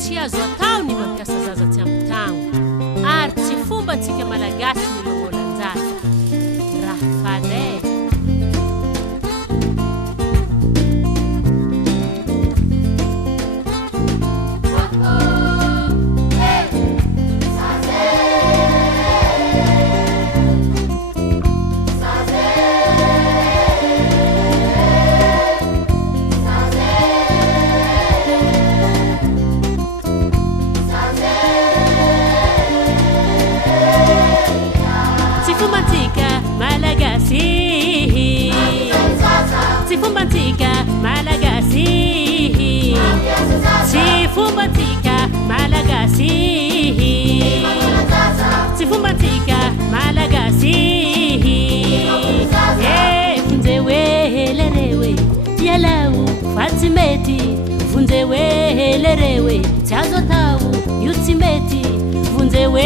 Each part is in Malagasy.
tsy azo atao ny mampiasa zaza tsy ampitagno ary tsy fomba antsika malagasy ny mamolan-jaza raha faday Si fumbantika malagasi Si fumbantika malagasi Si fumbantika malagasi Funzewe lerewe yalau fatimeti Funzewe lerewe chazo tau yutimeti Funzewe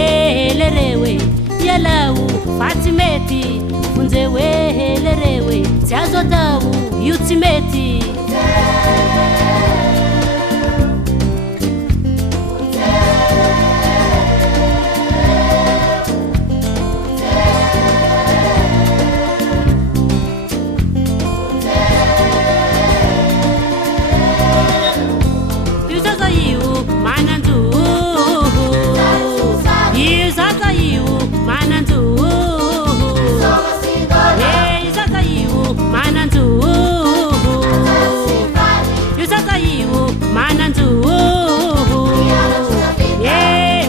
lerewe yalau fatimeti Funzewe lerewe chazo tau yutimeti Yuzaza yu manandu Yuzaza yu manandu Yuzaza yu manandu Yuzaza yu manandu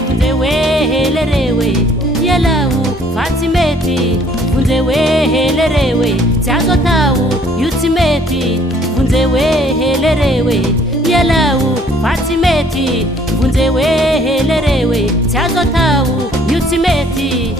Funzewe lerewe yalau fatimeti Funzewe lerewe chazo tau yutimeti Funzewe lerewe yalau fatimeti Funzewe lerewe chazo tau yutimeti